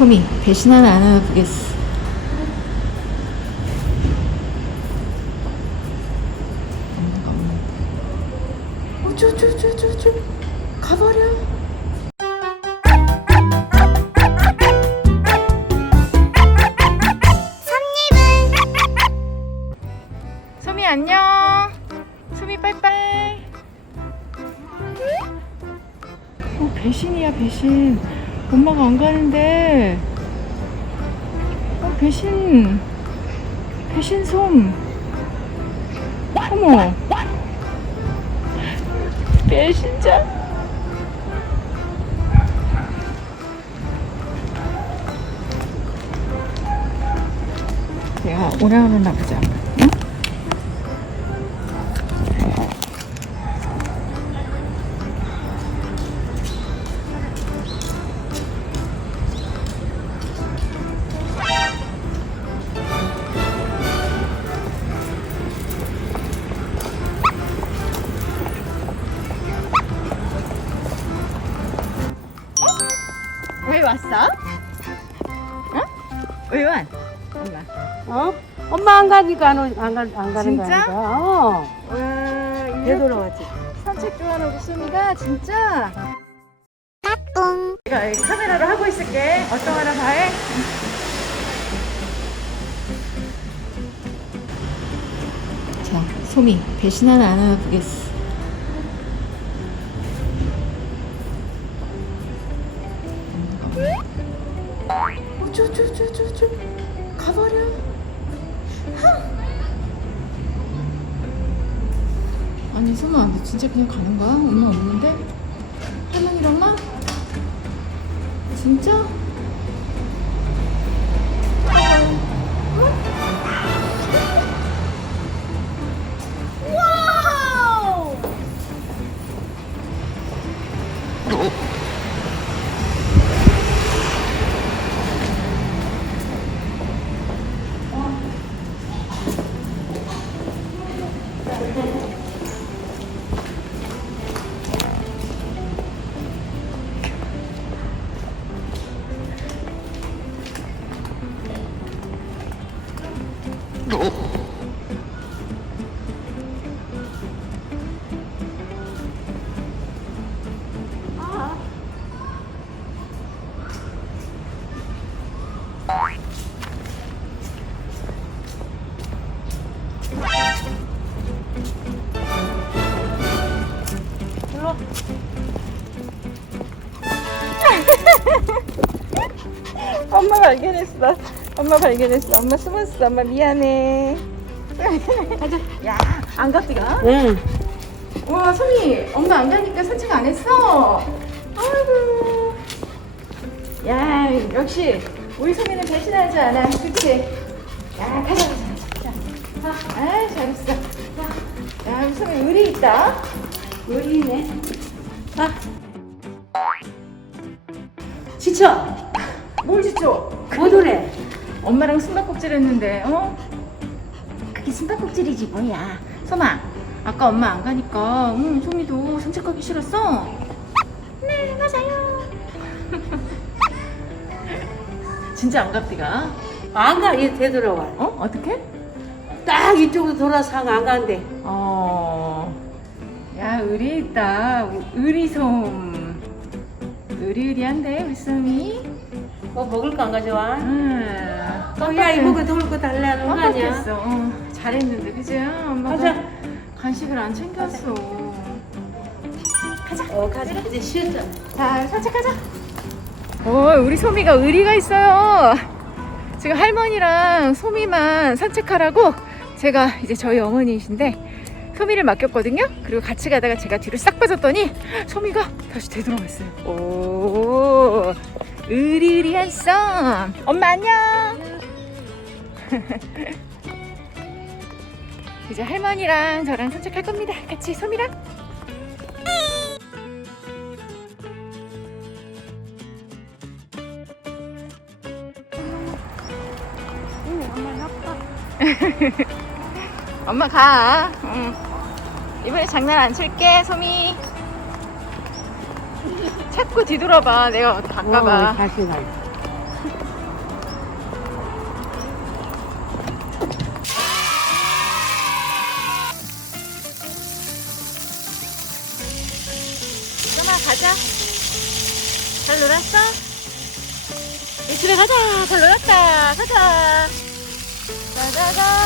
소미 배신 하나 안 하나 보겠어. 없는 거 없는 거. 어쭈쭈쭈쭈쭈 가버려. 소미 안녕. 소미 빠이빠이. 어, 배신이야 배신. 엄마가 안 가는데. 어, 배신. 배신 솜. 어머. 배신자. 내가 오라오나 보자. 왔어? 어? 왜 와? 엄마. 어? 엄마 안 가니까 안, 오- 안, 가, 안 가는 진짜? 거야. 어. 와, 되돌아왔지. 산책 좋아하는 웃음이가 진짜. 까꿍. 내가 이 카메라로 하고 있을게. 어떤 거나 다 해. 자, 소미 배신 하나 안 하나 보겠어. 쭈쭈쭈쭈쭈 가버려. 아니 소마 너 진짜 그냥 가는 거야? 엄마 없는데? 할머니랑 엄마? 진짜? 엄마 발견했어. 엄마 발견했어. 엄마 숨었어. 엄마 미안해. 가자. 야, 안 갔디가? 응. 와, 소미, 엄마 안 가니까 산책 안 했어. 아이고. 야, 역시 우리 소미는 배신하지 않아. 그치? 야, 가자, 가자. 자, 아, 아, 잘했어. 자, 야, 우리 소미 의리 있다. 의리네. 아. 지쳐. 뭘 지쳐? 못 오네. 엄마랑 숨바꼭질 했는데, 어? 그게 숨바꼭질이지 뭐야. 소마, 아까 엄마 안 가니까, 응, 소미도 산책하기 싫었어? 네, 맞아요. 진짜 안 갑디가? 안 가. 얘 되돌아와. 어? 어떻게? 딱 이쪽으로 돌아서 안 간대. 어, 야, 의리 있다. 의리솜. 의리의리한데, 우리 솜이? 뭐 먹을 거 안 가져와? 응. 어, 야, 이모가 도울 거 달라는 거 아니야? 깜빡했어. 어, 잘했는데, 그지? 엄마가 가자. 간식을 안 챙겼어. 어, 가자. 이제 쉬었자. 자, 산책하자. 어, 우리 소미가 의리가 있어요. 지금 할머니랑 소미만 산책하라고 제가 이제 저희 어머니이신데 소미를 맡겼거든요. 그리고 같이 가다가 제가 뒤로 싹 빠졌더니 소미가 다시 되돌아왔어요. 오, 의리의리한 썸. 엄마 안녕. 이제 할머니랑 저랑 산책할 겁니다. 같이 소미랑. 응, 엄마 나빠. 엄마 가. 응. 이번에 장난 안 칠게, 소미. 자꾸 뒤돌아봐. 내가 어, 갈까봐. 다시 가. 가자. 잘 놀았어? 이제 집에 가자. 잘 놀았다. 가자. 가자가.